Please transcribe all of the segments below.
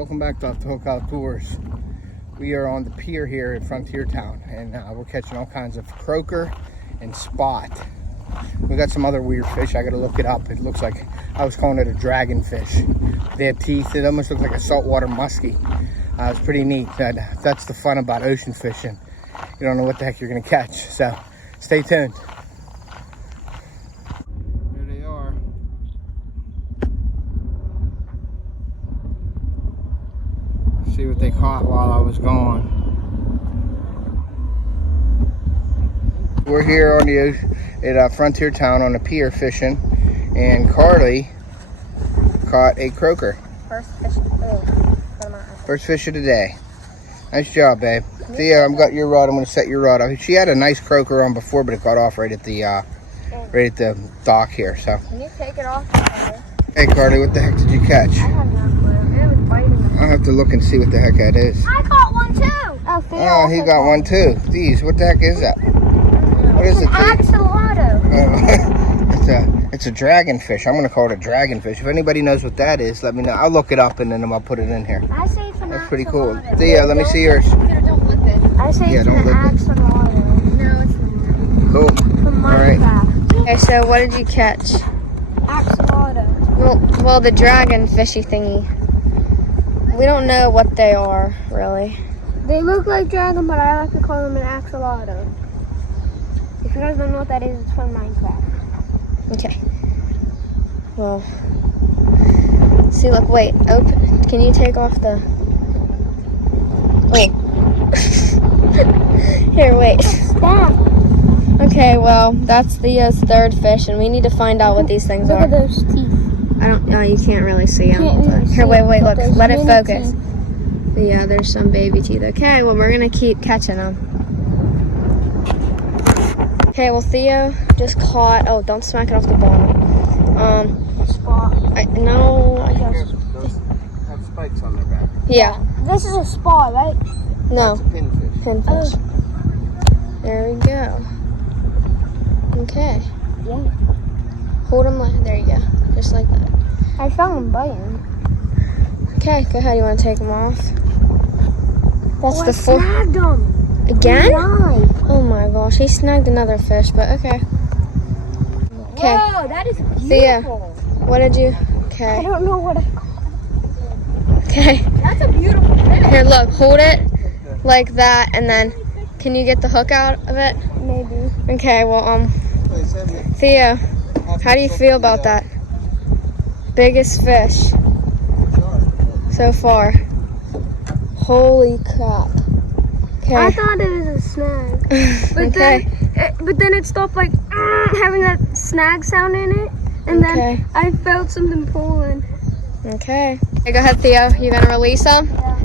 welcome back to Off the Hook Outdoors. We are on the pier here at Frontier Town, and we're catching all kinds of croaker and spot. We got some other weird fish. I gotta look it up. It looks like, I was calling it a dragonfish. They have teeth. It almost looks like a saltwater muskie. It's pretty neat. That's the fun about ocean fishing. You don't know what the heck you're gonna catch. So stay tuned. Here they are. See what they caught while I was gone. We're here on the at Frontier Town on the pier fishing, and Carly caught a croaker. First fish of the day. Nice job, babe. Thea, I've got your rod. I'm going to set your rod up. She had a nice croaker on before, but it got off right at the dock here. So. Can you take it off? Hey, Carly, what the heck did you catch? I have no clue. It was biting me. I'll have to look and see what the heck that is. I caught one too. Oh, Theo he got one too. Geez, what the heck is that? What is it, Thea? It's a dragonfish. I'm going to call it a dragonfish. If anybody knows what that is, let me know. I'll look it up and then I'll put it in here. I say it's an That's pretty cool. axolotl. Thea, let me see yours. Don't lip it. I say it's an axolotl. No, it's not. Cool. All right. Okay, so what did you catch? Axolotl. Well, the dragon fishy thingy. We don't know what they are, really. They look like dragon, but I like to call them an axolotl. If you guys don't know what that is, it's from Minecraft. Okay. Well, see, look, wait, open. Can you take off the... Wait. Here, wait. Stop. Okay, well, that's the third fish, and we need to find out what these things Look are. at those teeth. I don't know, you can't really see them. Can't really Here, see wait, them, look, but let it there's focus. many Yeah, there's some baby teeth. Okay, well, we're gonna keep catching them. Okay, well, Theo just caught, oh, don't smack it off the bottom. Spot. No, I guess. Those have spikes on their back. Yeah, This is a spot, right? no, That's a pinfish. pinfish. There we go. Okay, Yeah. hold them like, there you go, just like that. I found them biting. Okay, go ahead, you want to take them off? That's the I fourth. snagged them. Again? Why? Oh my gosh, he snagged another fish, but okay. Okay, Whoa, that is beautiful. Thea, what did you, I okay, don't know what okay. That's a beautiful fish. Here, look, hold it like that, and then, can you get the hook out of it? Maybe. Okay, well, Theo, how do you feel about that? Biggest fish so far. Holy crap. Okay. I thought it was a snag. But Okay. then it stopped like having that snag sound in it. And Okay. then I felt something pulling. Okay. Okay, go ahead, Theo. You gonna release them? Yeah.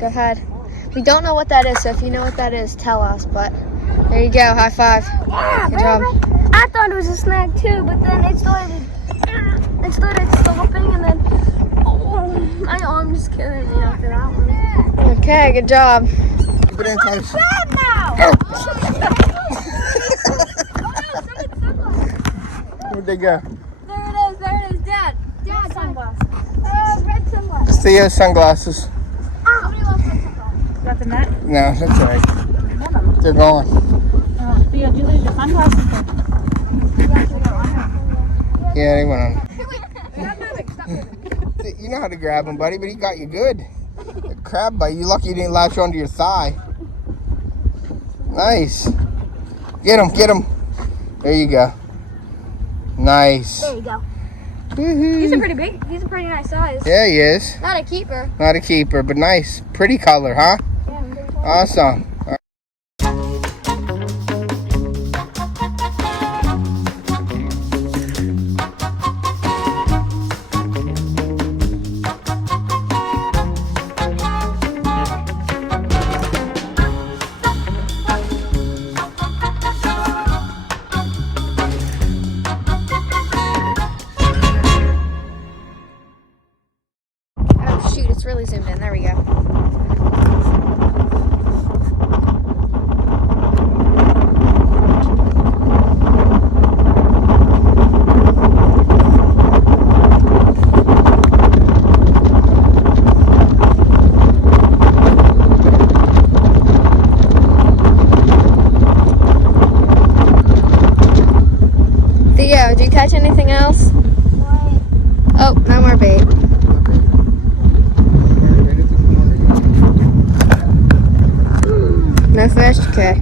Go ahead. We don't know what that is, so if you know what that is, tell us. But there you go. High five. Yeah, Good job. baby. I thought it was a snag too, but then it started stopping, and then my arm just killing me after that one. Okay, good job. Keep it in close. Bad now. Where'd they go? There it is, Dad. Dad, sunglasses. Red sunglasses. Thea's sunglasses. Somebody lost red sunglasses. Got the net? No, that's all right. They're gone. Theo, did you lose your sunglasses? Yeah, they went on. You know how to grab him, buddy, but he got you good. A crab bite. You lucky you didn't latch onto your thigh. Nice. Get him, get him. There you go. Nice. There you go. Woohoo. He's a pretty big. He's a pretty nice size. Yeah, he is. Not a keeper. Not a keeper, but nice. Pretty color, huh? Yeah. Awesome. Oh shoot, it's really zoomed in. There we go. Theo, did you catch anything else? Oh, no more bait. No fish? Okay.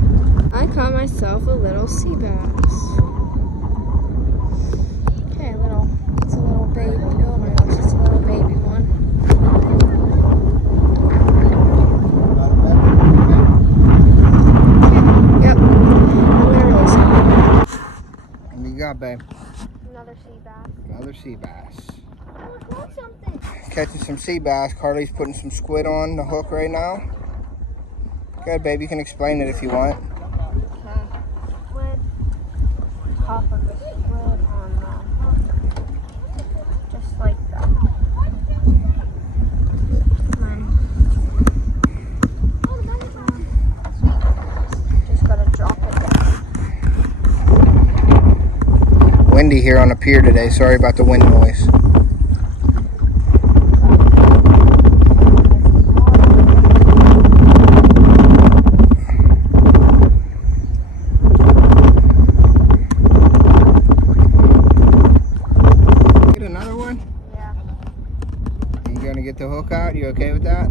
I caught myself a little sea bass. Okay, it's a little baby. Oh my gosh, it's a little baby one. Yep. I'm gonna release it. What you got, babe? Another sea bass. Another sea bass. Oh, I caught something. Catching some sea bass. Carly's putting some squid on the hook right now. Good, babe. You can explain it if you want. Okay. Squid. Top of the squid on the hook. Just like that. Just gotta drop it down. Windy here on the pier today. Sorry about the wind noise. Get another one? Yeah. You gonna get the hook out? You okay with that?